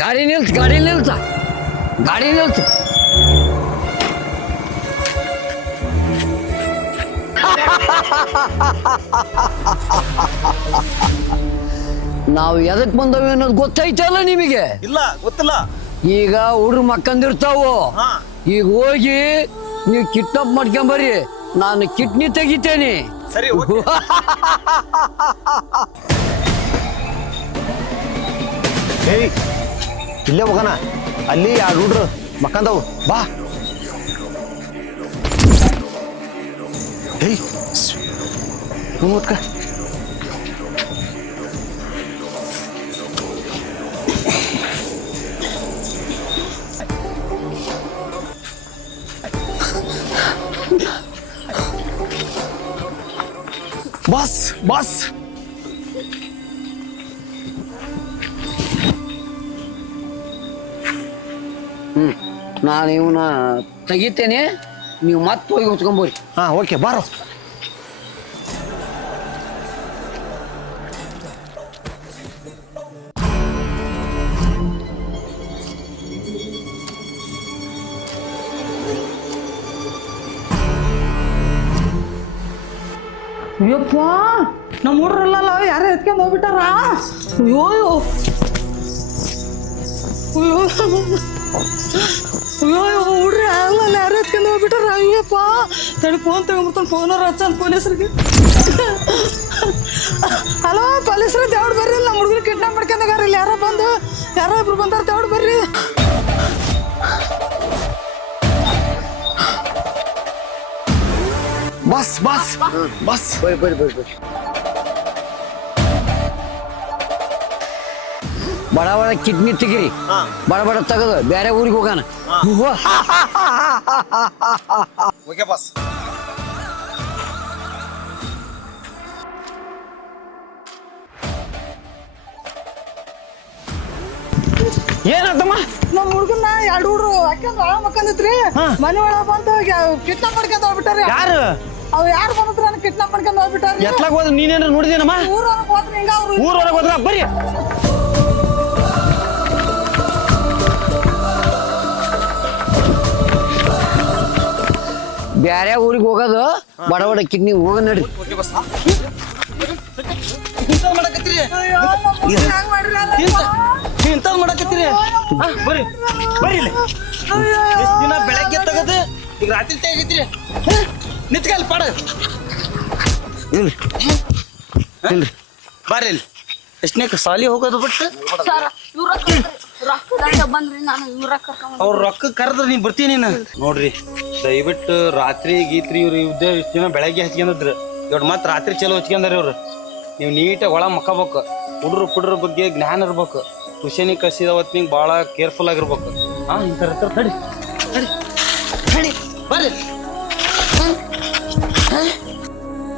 ಗಾಡಿ ನಿಲ್ತು ನಾವು ಎದಕ್ ಬಂದವಿ ಅನ್ನೋದು ಗೊತ್ತೈತಲ್ಲ ನಿಮಗೆ? ಇಲ್ಲ ಗೊತ್ತಿಲ್ಲ. ಈಗ ಹುಡ್ರು ಮಕ್ಕಂದಿರ್ತಾವು. ಈಗ ಹೋಗಿ ನೀವು ಕಿಡ್ನಾಪ್ ಮಾಡ್ಕೊಂಬರ್ರಿ, ನಾನು ಕಿಡ್ನಿ ತೆಗಿತೇನೆ. ಸರಿ ಏಯ್ ಇಲ್ಲೇ ಹೋಗೋಣ, ಅಲ್ಲಿ ಆ ಹುಡ್ರು ಮಕ್ಕಂದವು ಬಾ. ಏಯ್ ಮುತ್ಕ ಬಾಸ್ ನಾನು ಇವನ್ನ ತೆಗಿತೇನೆ, ನೀವು ಮತ್ತೆ ಹೋಗಿ ಹೊತ್ಕೊಂಬೋರಿ. ಓಕೆ ಬಾರೋ. ಅಯ್ಯಪ್ಪ, ನಮ್ಮ ಹುಡ್ರಲ್ಲ ಯಾರು ಎತ್ಕೊಂಡು ಹೋಗ್ಬಿಟ್ಟಾರ. ಅಯ್ಯೋ ಹುಡ್ರಿ ಅಲ್ಲ ಯಾರು ಎತ್ಕೊಂಡು ಹೋಗ್ಬಿಟ್ಟಾರ. ಅಯ್ಯಪ್ಪ ತಡಿ, ಫೋನ್ ತಗೊಂಡ್ಬಿಡ್ತಾನೆ. ಫೋನವ್ರು ಹಚ್ಚಂತ ಪೊಲೀಸ್ರಿಗೆ. ಹಲೋ ಪೊಲೀಸ್ರು, ದೇವ್ರು ಬರ್ರಿ, ನಮ್ಮ ಹುಡುಗರು ಕಿಡ್ನಾಪ್ ಮಾಡ್ಕೊಂಡಾರ. ಇಲ್ಲಿ ಯಾರೋ ಇಬ್ರು ಬಂದಾರ, ದೇವ್ರು ಬರ್ರಿ. ಬಸ್ ಬರ್ರಿ. ಬಡ ಕಿಡ್ನಿ ತೆಗಿರಿ, ಬಡ ತೆಗೆದು ಬೇರೆ ಊರಿಗೆ ಹೋಗೋಣ. Okay boss. ಏನಾಯ್ತಮ್ಮ? ನಮ್ಮ ಹುಡುಗನ್ನ ಎರಡು ಹುಡ್ರು ಹಾಕ್ಯಂದು ಒಳ ಮಕ್ಕಂದಿತ್ರಿ. ಮನೆ ಒಳಗೆ ಬಂದು ಕಿಡ್ನಾಪ್ ಮಾಡ್ಕೊಂಡ್ ಹೋಗ್ಬಿಟ್ಟಾರ. ಯಾರು ಅವ್ ಯಾರು ಬಂದ್ರ ಕಿಡ್ನಾಪ್ ಮಾಡ್ಕೊಂಡ್ ಹೋಗ್ಬಿಟ್ಟಾರ. ಎತ್ಲಾಗ ಹೋದ್ರೆ ನೀನೇನಾರು ನೋಡಿದೇನಮ್ಮ? ಊರೊಳಗೆ ಹೋದ್ರೆ ಹಿಂಗ ಅವ್ರು ಊರೊಳಗೆ ಹೋದ್ರ ಬರ್ರಿ. ಬೇರೆ ಊರಿಗೆ ಹೋಗೋದು, ಬಡ ಕಿಡ್ನಿ ಹೋಗ ನಡ್ರಿ. ಇಂಥದ್ ಮಾಡಕತ್ತೀರಿ? ಬರ್ರಿ ಇಲ್ಲಿ. ಎಷ್ಟು ದಿನ ಬೆಳಗ್ಗೆ ತೆಗದು ಈಗ ರಾತ್ರಿ ತೆಗಿತ್ರಿ. ನಿತ್ಕಲ್ ಪಡ ಬರ್ರಿ ಇಲ್ಲಿ. ಎಷ್ಟನೇ ಸಾಲಿ ಹೋಗೋದು ಬಿಟ್ಟು ಅವ್ರ ರೊಕ್ಕ ಕರೆದ್ರೆ ನೀನ್ ಬರ್ತೀನಿ ನೀನು. ನೋಡ್ರಿ ದಯವಿಟ್ಟು ರಾತ್ರಿ ಗೀತ್ರಿ ಇವ್ರು ಇವ್ದೇ ಇಷ್ಟು ದಿನ ಬೆಳಗ್ಗೆ ಹಚ್ಕೊಂಡಿದ್ರು, ಇವ್ರು ಮತ್ತೆ ರಾತ್ರಿ ಚಲೋ ಹಚ್ಕೊಂಡಾರ ಇವ್ರು. ನೀವು ನೀಟಾಗಿ ಒಳ ಮಕ್ಕಬೇಕು. ಹುಡ್ರ ಬಗ್ಗೆ ಜ್ಞಾನ ಇರ್ಬೇಕು. ಟ್ಯೂಷನಿಗೆ ಕಳ್ಸಿದ ಹೊತ್ತಿಗೆ ಭಾಳ ಕೇರ್ಫುಲ್ ಆಗಿರ್ಬೇಕು. ಇಂಥ ತಡಿ ಬರ್ರಿ.